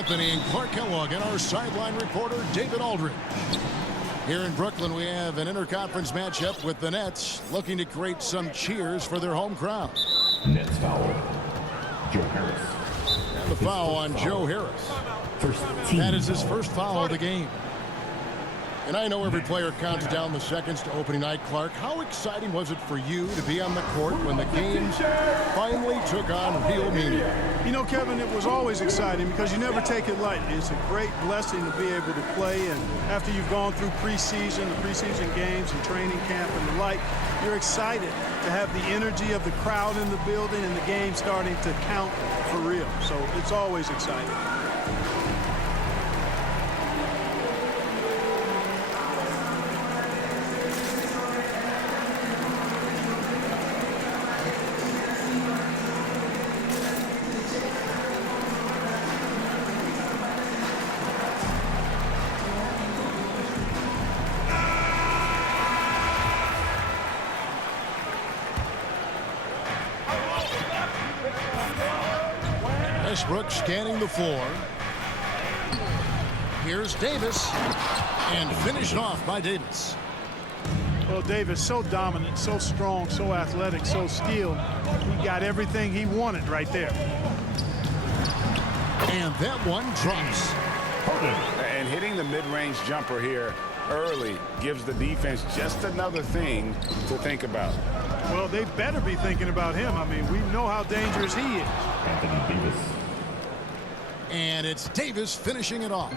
Anthony and Clark Kellogg and our sideline reporter David Aldridge. Here in Brooklyn, we have an interconference matchup with the Nets looking to create some cheers for their home crowd. Nets foul. Joe Harris. And the foul on Joe Harris. That is his first foul of the game. And I know every player counts down the seconds to opening night. Clark, how exciting was it for you to be on the court when the games finally took on real meaning? You know, Kevin, it was always exciting because you never take it lightly. It's a great blessing to be able to play, and after you've gone through preseason, the preseason games and training camp and the like, you're excited to have the energy of the crowd in the building and the game starting to count for real. So it's always exciting. Westbrook scanning the floor. Here's Davis, and finished off by Davis. Well, Davis, so dominant, so strong, so athletic, so skilled. He got everything he wanted right there. And that one drops. And hitting the mid-range jumper here early gives the defense just another thing to think about. Well, they better be thinking about him. I mean, we know how dangerous he is. Anthony Davis. And it's Davis finishing it off.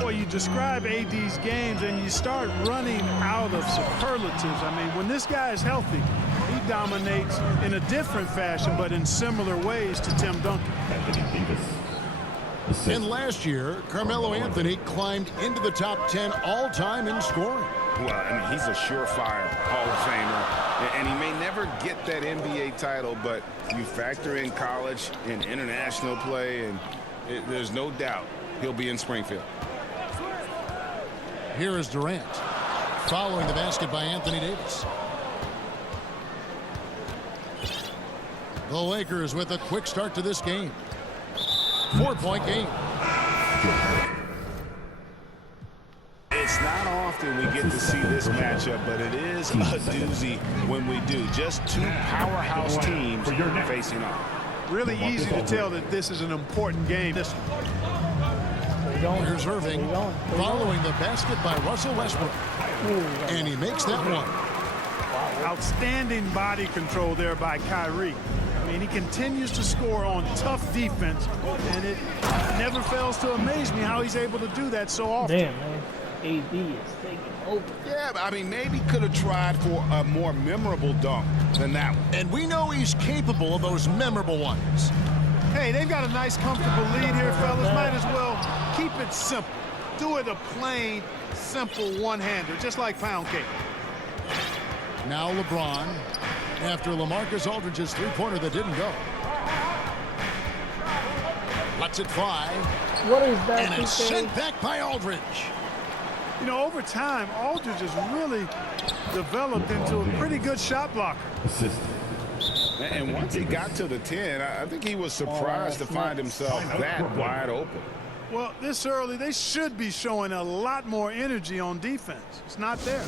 Boy, you describe AD's games and you start running out of superlatives. I mean, when this guy is healthy, he dominates in a different fashion, but in similar ways to Tim Duncan. Anthony Davis. And last year, Carmelo Anthony climbed into the top 10 all-time in scoring. Well, I mean, he's a surefire Hall of Famer, and he may never get that NBA title, but you factor in college and international play, and there's no doubt he'll be in Springfield. Here is Durant, following the basket by Anthony Davis. The Lakers with a quick start to this game. 4-point game. It's not often we get to see this matchup, but it is a doozy when we do. Just two powerhouse teams facing off. Really easy to tell that this is an important game. Here's Irving, following the basket by Russell Westbrook. And he makes that one. Outstanding body control there by Kyrie. I mean, he continues to score on tough defense, and it never fails to amaze me how he's able to do that so often. Damn, man. AD is taking over. Yeah, but I mean, maybe could have tried for a more memorable dunk than that one. And we know he's capable of those memorable ones. Hey, they've got a nice, comfortable lead here, fellas. Might as well keep it simple. Do it a plain, simple one-hander, just like pound cake. Now LeBron, after LaMarcus Aldridge's three-pointer that didn't go. Lets it fly. What is that? And it's sent back by Aldridge. You know, over time, Aldridge has really developed into a pretty good shot blocker. Assist. And once he got to the 10, I think he was surprised to find himself that wide open. Well, this early, they should be showing a lot more energy on defense. It's not there.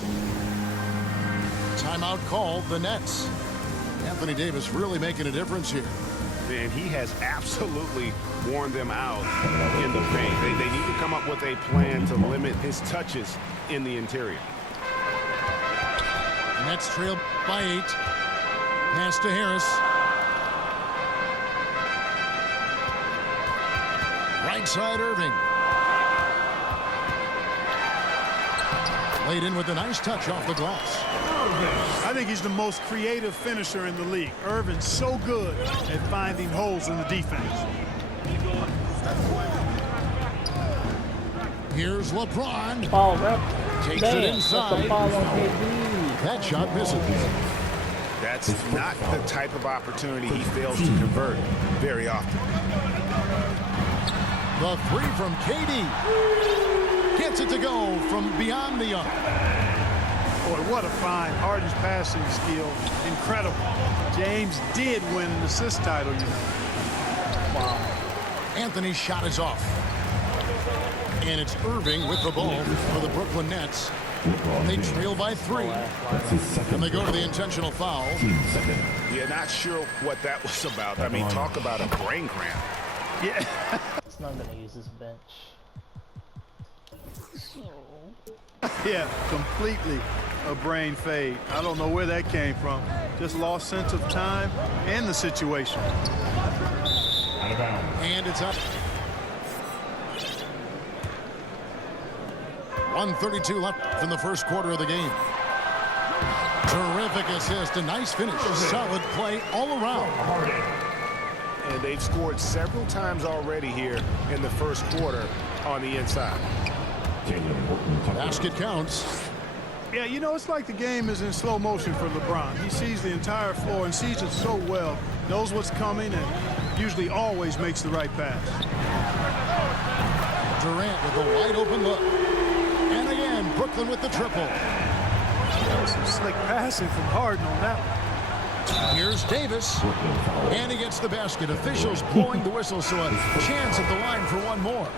Timeout called, the Nets. Anthony Davis really making a difference here. And he has absolutely worn them out in the paint. They need to come up with a plan to limit his touches in the interior. Nets trail by 8. Pass to Harris. Right side, Irving. Laid in with a nice touch off the glass. I think he's the most creative finisher in the league. Irvin's so good at finding holes in the defense. Here's LeBron. Foul, rep. Takes Damn, it that's a inside. foul on KD. That shot misses. That's not the type of opportunity he fails to convert very often. The three from KD. Gets it to go from beyond the arc. Boy, what a find. Harden's passing skill. Incredible. James did win an assist title, you know. Wow. Anthony's shot is off. And it's Irving with the ball for the Brooklyn Nets. They trail by 3. That's his second. And they go to the intentional foul. Team second. Yeah, not sure what that was about. I mean, talk about a brain cramp. Yeah. It's not gonna use his bench. Yeah, completely a brain fade. I don't know where that came from. Just lost sense of time and the situation. Out of bounds. And it's up. 1:32 left in the first quarter of the game. Terrific assist, a nice finish. Solid play all around. And they've scored several times already here in the first quarter on the inside. Jalen Horton-Tucker. Basket counts. Yeah, you know, it's like the game is in slow motion for LeBron. He sees the entire floor and sees it so well, knows what's coming, and usually always makes the right pass. Durant with a wide open look. And again, Brooklyn with the triple. Some slick passing from Harden on that one. Here's Davis. Brooklyn foul. And he gets the basket. Officials blowing the whistle, so a chance at the line for one more.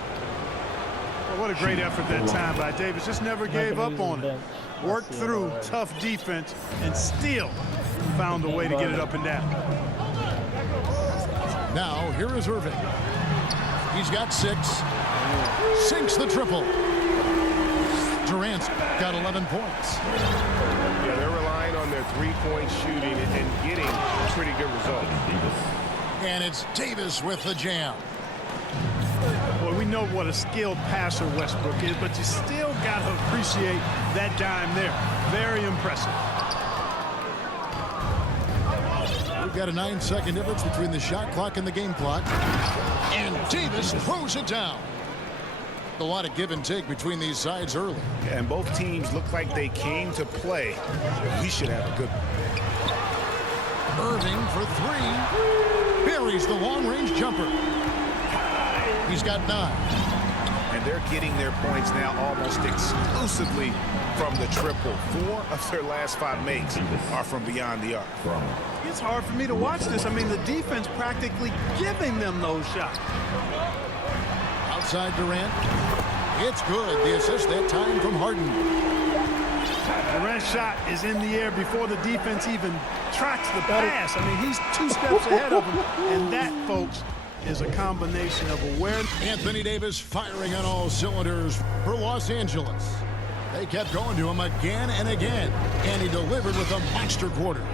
Well, what a great effort that time by Davis. Just never gave up on it. Worked through tough defense and still found a way to get it up and down. Now, here is Irving. He's got 6. Sinks the triple. Durant's got 11 points. Yeah, they're relying on their three-point shooting and getting pretty good results. And it's Davis with the jam. Boy, we know what a skilled passer Westbrook is, but you still got to appreciate that dime there. Very impressive. We've got a 9-second difference between the shot clock and the game clock. And Davis throws it down. A lot of give and take between these sides early. And both teams look like they came to play. We should have a good one. Irving for 3. Buries the long-range jumper. He's got 9. And they're getting their points now almost exclusively from the triple. 4 of their last 5 makes are from beyond the arc. It's hard for me to watch this. I mean, the defense practically giving them those shots. Outside Durant. It's good. The assist that time from Harden. Durant's shot is in the air before the defense even tracks the pass. I mean, he's 2 steps ahead of him. And that, folks, is a combination of awareness. Anthony Davis firing on all cylinders for Los Angeles. They kept going to him again and again, and he delivered with a monster quarter.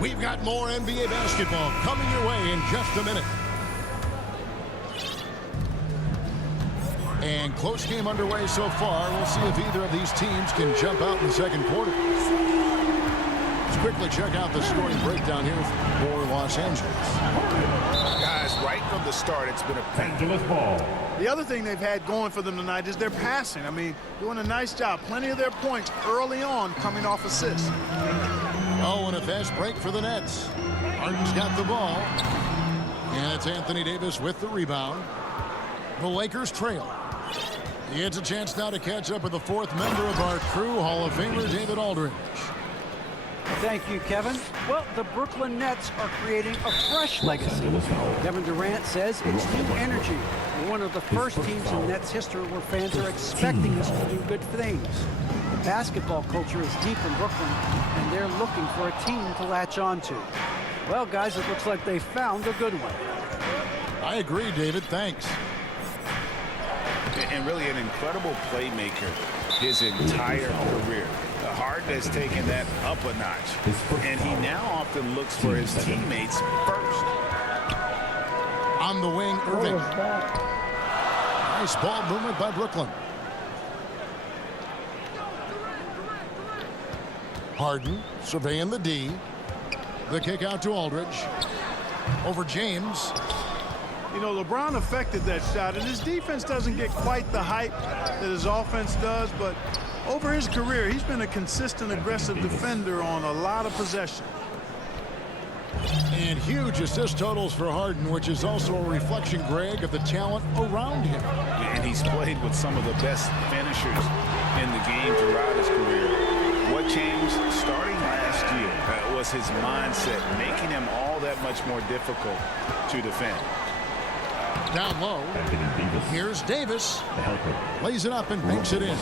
We've got more NBA basketball coming your way in just a minute. And close game underway so far. We'll see if either of these teams can jump out in the second quarter. Let's quickly check out the scoring breakdown here for Los Angeles. Guys, right from the start, it's been a Angeles ball. The other thing they've had going for them tonight is their passing. I mean, doing a nice job. Plenty of their points early on coming off assists. Oh, and a fast break for the Nets. Harden's got the ball. And it's Anthony Davis with the rebound. The Lakers trail. He gets a chance now to catch up with the 4th member of our crew, Hall of Famer David Aldridge. Thank you, Kevin. Well, the Brooklyn Nets are creating a fresh legacy. Angeles foul. Kevin Durant says it's new energy. We're one of the first teams in Nets history where fans are expecting us to do good things. The basketball culture is deep in Brooklyn, and they're looking for a team to latch on to. Well, guys, it looks like they found a good one. I agree, David. Thanks. and really an incredible playmaker his entire career. Harden has taken that up a notch, and he now often looks for his teammates first. On the wing, What Irving. was that? Nice ball movement by Brooklyn. Harden surveying the D. The kick out to Aldridge. Over James. You know, LeBron affected that shot, and his defense doesn't get quite the hype that his offense does, but over his career, he's been a consistent, aggressive defender on a lot of possession. And huge assist totals for Harden, which is also a reflection, Greg, of the talent around him. And he's played with some of the best finishers in the game throughout his career. What changed starting last year was his mindset, making him all that much more difficult to defend. Down low. Anthony Davis. Here's Davis. The helper. Lays it up and banks it in.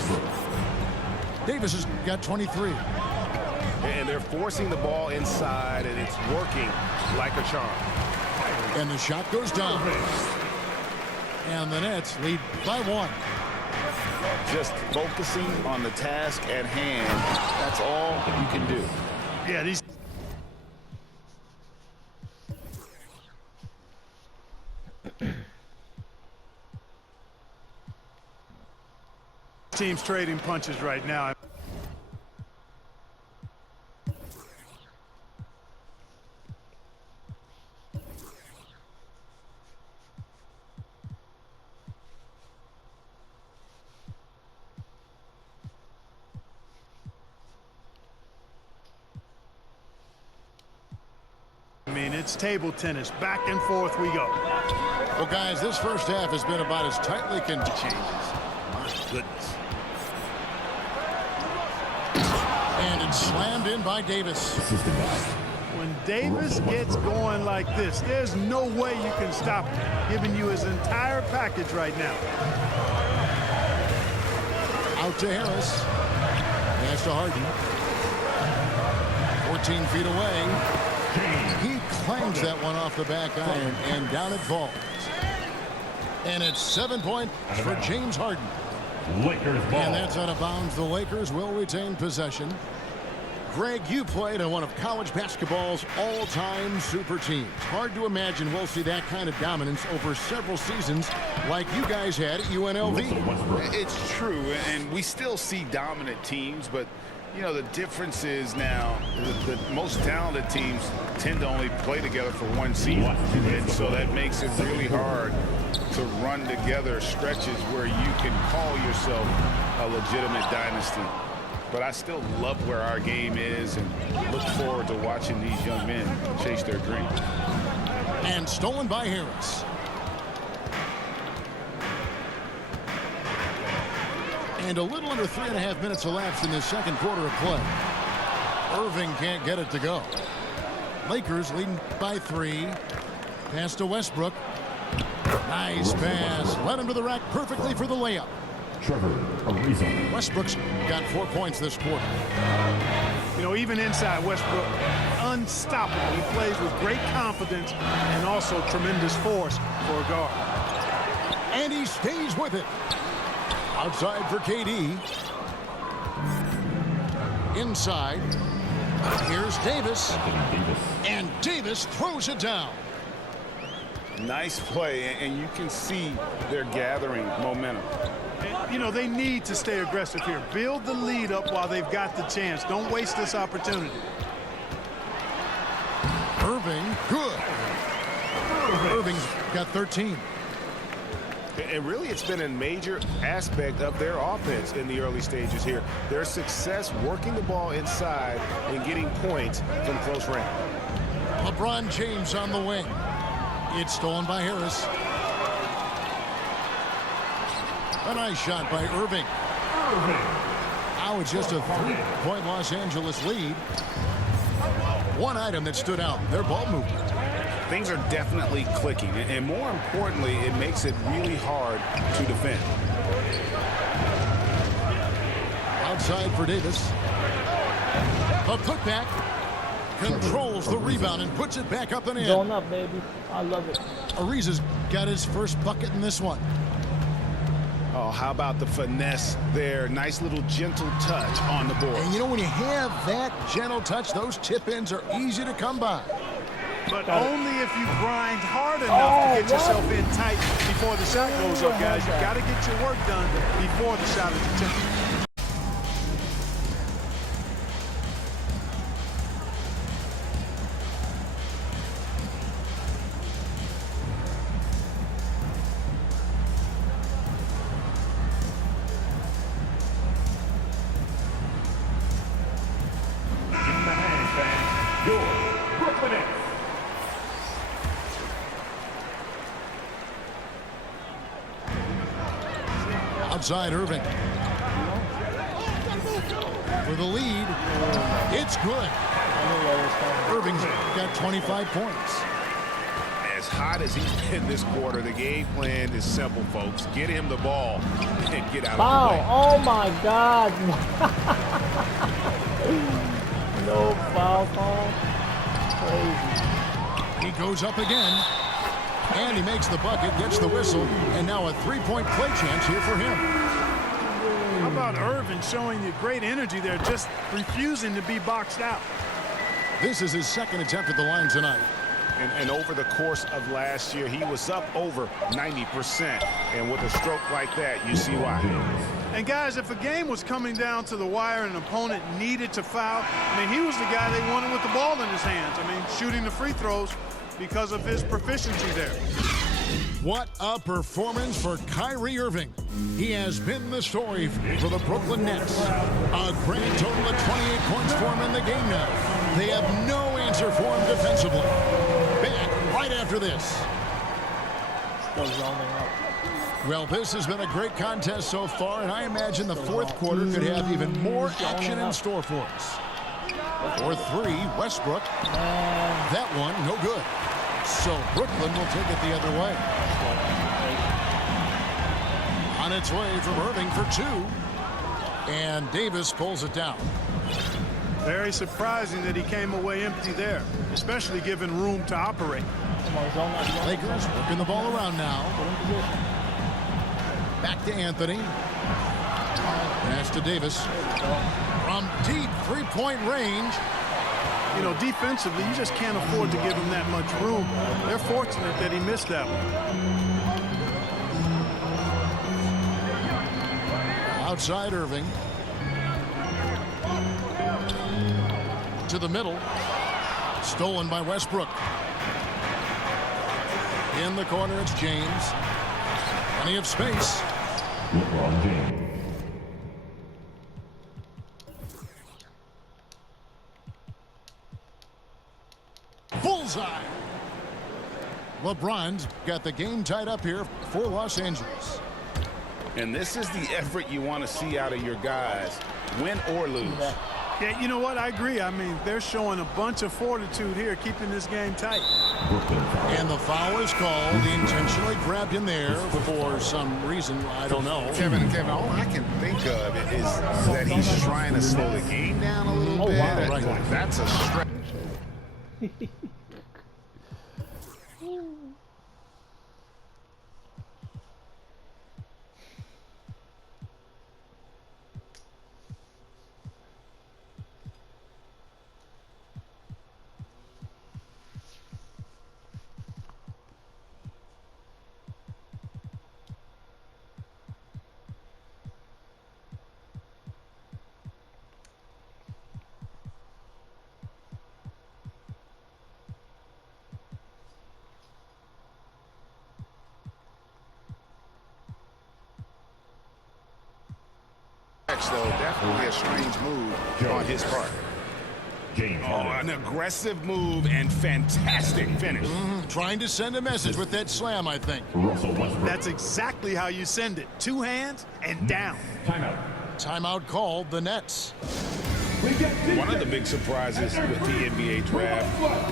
Davis has got 23. And they're forcing the ball inside, and it's working like a charm. And the shot goes down. And the Nets lead by 1. Just focusing on the task at hand. That's all you can do. Yeah, these teams trading punches right now. I mean, it's table tennis. Back and forth we go. Well, guys, this first half has been about as tightly contained. Changes. My goodness. And it's slammed in by Davis. Assistant guy. When Davis gets going like this, there's no way you can stop him, giving you his entire package right now. Out to Harris. Pass to Harden. 14 feet away. He clangs that one off the back iron, and down it falls. And it's 7 points for James Harden. Lakers ball. And that's out of bounds. The Lakers will retain possession. Greg, you played on one of college basketball's all-time super teams. Hard to imagine we'll see that kind of dominance over several seasons like you guys had at UNLV. It's true, and we still see dominant teams, but you know, the difference is now the most talented teams tend to only play together for one season. And so that makes it really hard to run together stretches where you can call yourself a legitimate dynasty. But I still love where our game is and look forward to watching these young men chase their dreams. And stolen by Harris. And a little under 3.5 minutes elapsed in the second quarter of play. Irving can't get it to go. Lakers leading by 3. Pass to Westbrook. Nice pass. Led him to the rack perfectly for the layup. Trevor Ariza. Westbrook's got 4 points this quarter. You know, even inside, Westbrook, unstoppable. He plays with great confidence and also tremendous force for a guard. And he stays with it. Outside for KD. Inside. Here's Davis. Anthony Davis. And Davis throws it down. Nice play, and you can see they're gathering momentum. And, you know, they need to stay aggressive here. Build the lead up while they've got the chance. Don't waste this opportunity. Irving, good. Irving's got 13. And really, it's been a major aspect of their offense in the early stages here. Their success working the ball inside and getting points from close range. LeBron James on the wing. It's stolen by Harris. A nice shot by Irving. Now it's just a 3-point Los Angeles lead. One item that stood out, their ball movement. Things are definitely clicking, and more importantly, it makes it really hard to defend. Outside for Davis. A putback. Controls the rebound and puts it back up and in. Going up, baby. I love it. Ariza's got his first bucket in this one. Oh, how about the finesse there? Nice little gentle touch on the board. And you know, when you have that gentle touch, those tip-ins are easy to come by. But only if you grind hard enough to get yourself in tight before the shot goes up, guys. You got to get your work done before the shot is attempted. Give him a hand, fans. Your Brooklyn Nets. Outside Irving. For the lead. It's good. Irving's got 25 points. As hot as he's been this quarter, the game plan is simple, folks. Get him the ball and get out Foul. of the way. Oh my God. No foul call. Crazy. He goes up again. And he makes the bucket, gets the whistle, and now a three-point play chance here for him. How about Irvin showing you great energy there, just refusing to be boxed out? This is his second attempt at the line tonight. And over the course of last year, he was up over 90%. And with a stroke like that, you see why. And guys, if a game was coming down to the wire and an opponent needed to foul, I mean, he was the guy they wanted with the ball in his hands. I mean, shooting the free throws because of his proficiency there. What a performance for Kyrie Irving. He has been the story for the Brooklyn Nets. A grand total of 28 points for him in the game now. They have no answer for him defensively. Back right after this. Still zoning up. Well, this has been a great contest so far, and I imagine the fourth quarter could have even more action in store for us. For three, Westbrook. That one, no good. So Brooklyn will take it the other way. On its way from Irving for two. And Davis pulls it down. Very surprising that he came away empty there, especially given room to operate. Come on, zone up, zone up. Lakers working the ball around now. Put in position. Back to Anthony. Pass to Davis. From deep three-point range. You know, defensively, you just can't afford to give him that much room. They're fortunate that he missed that one. Outside Irving. To the middle. Stolen by Westbrook. In the corner, it's James. Plenty of space. LeBron James. Bullseye. LeBron's got the game tied up here for Los Angeles. And this is the effort you want to see out of your guys, win or lose. Yeah, you know what? I agree. I mean, they're showing a bunch of fortitude here, keeping this game tight. And the foul is called. He intentionally grabbed him there for some reason. I don't know. Kevin, all I can think of is that he's trying to slow the game down a little bit. wow. Right. That's a stretch. Though definitely a strange move on his part. James Oh, Harden. an aggressive move and fantastic finish. Trying to send a message with that slam, I think. Russell Westbrook. That's exactly how you send it. Two hands and down. Timeout. Timeout called the Nets. One of the big surprises with the NBA draft,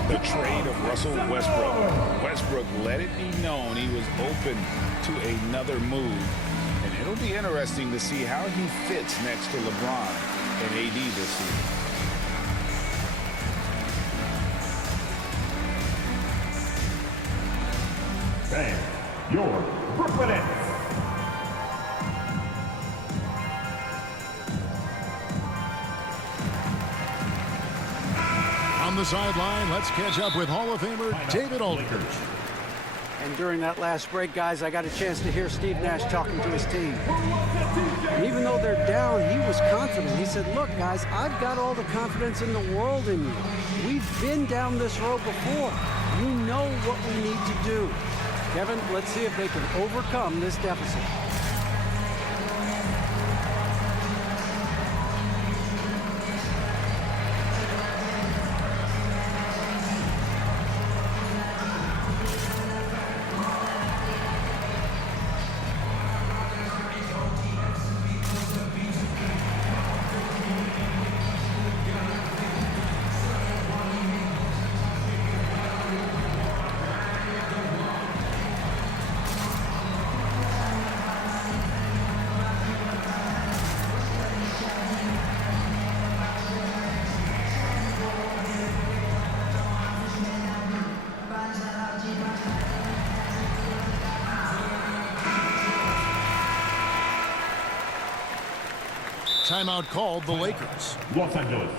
the trade of Russell Westbrook. Westbrook let it be known he was open to another move. And it'll be interesting to see how he fits next to LeBron and AD this season. And your Brooklyn Nets. On the sideline, let's catch up with Hall of Famer David Aldridge. And during that last break, guys, I got a chance to hear Steve Nash talking to his team. And even though they're down, he was confident. He said, look, guys, I've got all the confidence in the world in you. We've been down this road before. You know what we need to do. Kevin, let's see if they can overcome this deficit. Timeout called the Lakers. Los Angeles.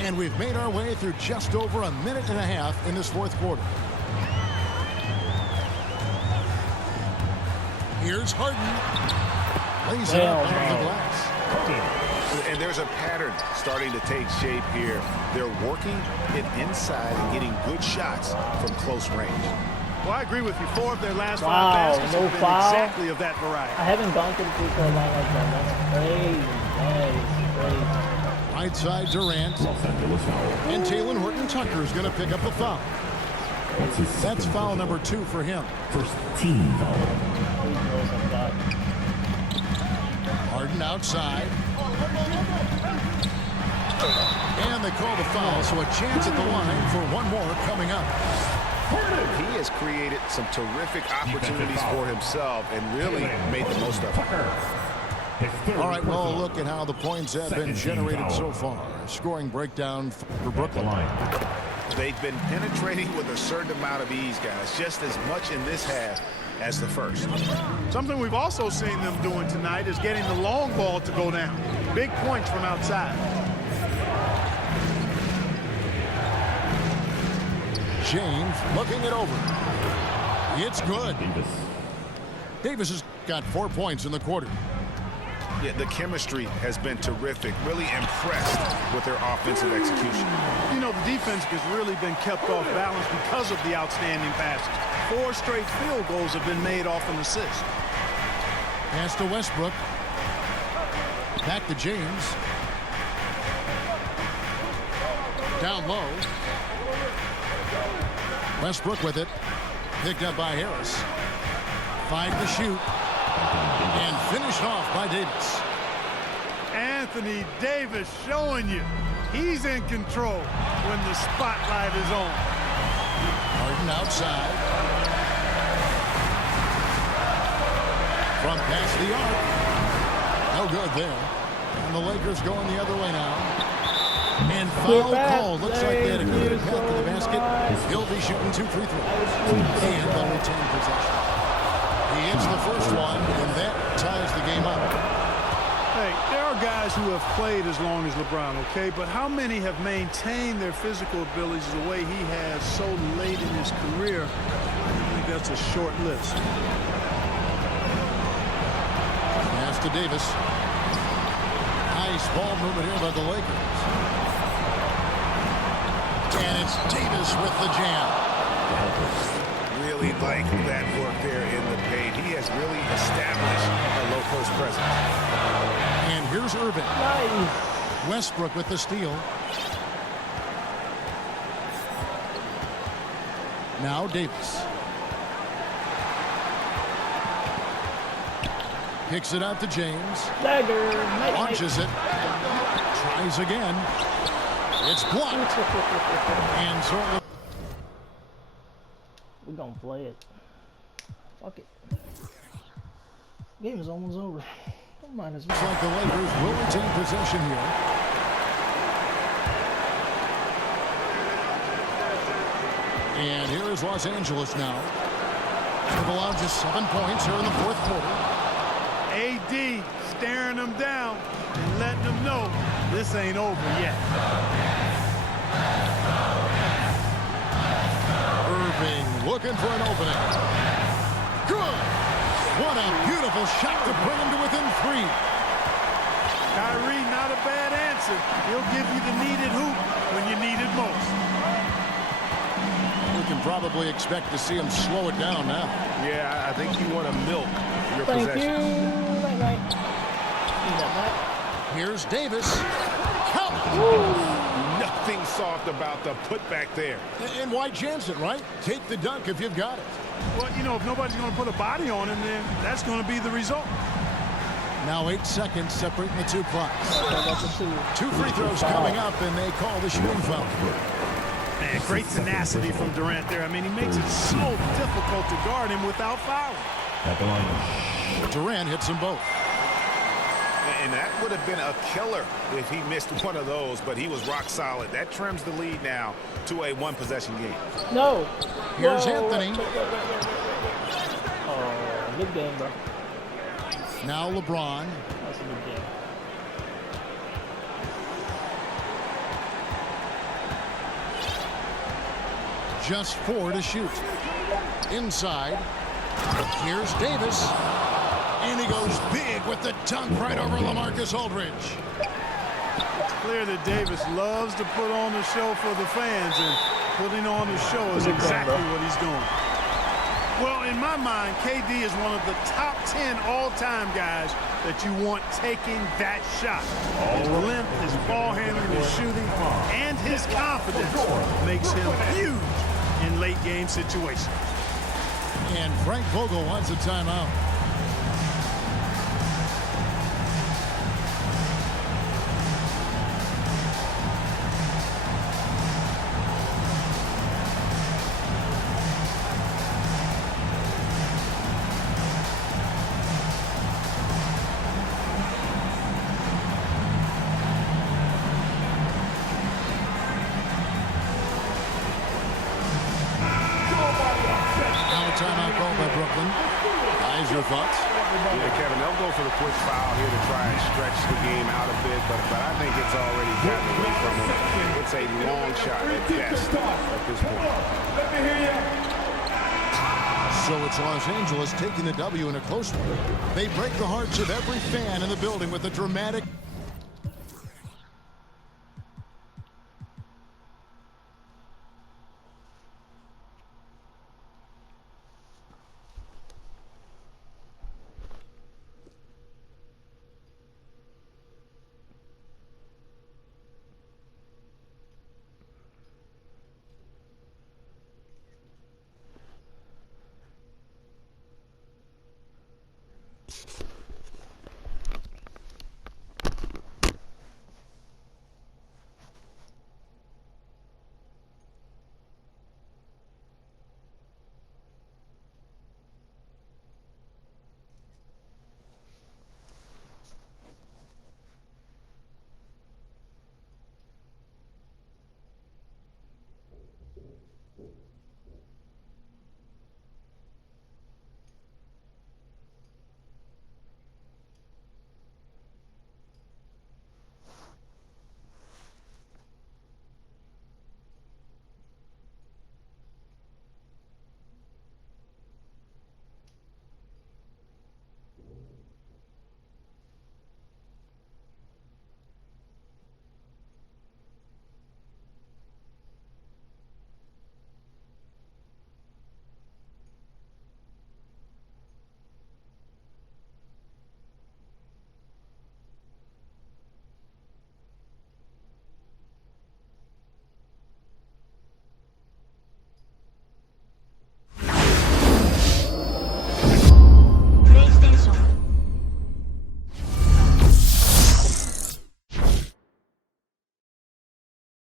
And we've made our way through just over a minute and a half in this fourth quarter. Here's Harden. Lays it up off the glass. And there's a pattern starting to take shape here. They're working it inside and getting good shots from close range. Well, I agree with you. 4 of their last 5 Wow, baskets no have been foul. exactly of that variety. I haven't gone to the free throw line like that. That's crazy. That is crazy. Right side Durant. Los Angeles foul. And Talen Horton-Tucker is going to pick up a foul. That's his That's second foul personal. number 2 for him. First team foul. Free throws I've got. Harden outside. And they call the foul, so a chance at the line for one more coming up. He has created some terrific opportunities for himself and really made the most of it. Tucker. His third All right, well, personal. look at how the points have been Second team generated foul. so far. Scoring breakdown for The Brooklyn. line. They've been penetrating with a certain amount of ease, guys, just as much in this half as the first. Something we've also seen them doing tonight is getting the long ball to go down. Big points from outside. James looking it over. It's good. Davis. Davis has got 4 points in the quarter. Yeah, the chemistry has been terrific. Really impressed with their offensive execution. You know, the defense has really been kept off balance because of the outstanding passes. 4 straight field goals have been made off an assist. Pass to Westbrook. Back to James. Down low. Westbrook with it. Picked up by Harris. 5 to shoot. And finished off by Davis. Anthony Davis showing you he's in control when the spotlight is on. Harden outside. From past the arc. No good there. And the Lakers going the other way now. And foul call. Looks like they had a good path to the basket. He'll be shooting 2 free throws. And they'll retain possession. He hits the first one, and that ties the game up. Hey, there are guys who have played as long as LeBron, okay? But how many have maintained their physical abilities the way he has so late in his career? I think that's a short list. Pass to Davis. Nice ball movement here by the Lakers. And it's Davis with the jam. Really like that work there in the paint. He has really established a low-post presence. And here's Irving. Nice. Westbrook with the steal. Now Davis. Kicks it out to James. Dagger. Night, Launches it. Tries again. It's blocked. And so We're gonna play it. Fuck it. Game is almost over. Might as looks well. like the Lakers will retain possession here. And here is Los Angeles now. They've allowed just 7 points here in the fourth quarter. AD staring them down and letting them know this ain't over yet. Irving looking for an opening. Good. What a beautiful shot to bring him to within 3. Kyrie, not a bad answer. He'll give you the needed hoop when you need it most. With can probably expect to see him slow it down now. Yeah, I think you want to milk your Thank possession. you. Right. Here's Davis. Count. Nothing soft about the putback there. And why chance it, right? Take the dunk if you've got it. Well, you know, if nobody's going to put a body on him, then that's going to be the result. Now 8 seconds separating the two clocks. That's a two. 2 free throws coming up, and they call the shooting foul. Man, great tenacity from Durant there. I mean, he makes it so difficult to guard him without fouling. Durant hits them both. And that would have been a killer if he missed one of those, but he was rock solid. That trims the lead now to a one-possession game. No. Here's Whoa, Anthony. wait. Oh, good game, bro. Now LeBron. That's a good game. Just 4 to shoot. Inside. Here's Davis. And he goes big with the dunk right over LaMarcus Aldridge. It's clear that Davis loves to put on the show for the fans, and putting on the show is exactly what he's doing. Well, in my mind, KD is one of the top 10 all-time guys that you want taking that shot. His length, his ball handling, his shooting, and his confidence makes him huge in late-game situations. And Frank Vogel wants a timeout. Timeout called by Brooklyn. Guys, your thoughts? Yeah, Kevin, they'll go for the quick foul here to try and stretch the game out a bit, but I think it's already gotten away from them. It's a long shot at best at this point. So it's Los Angeles taking the W in a close one. They break the hearts of every fan in the building with a dramatic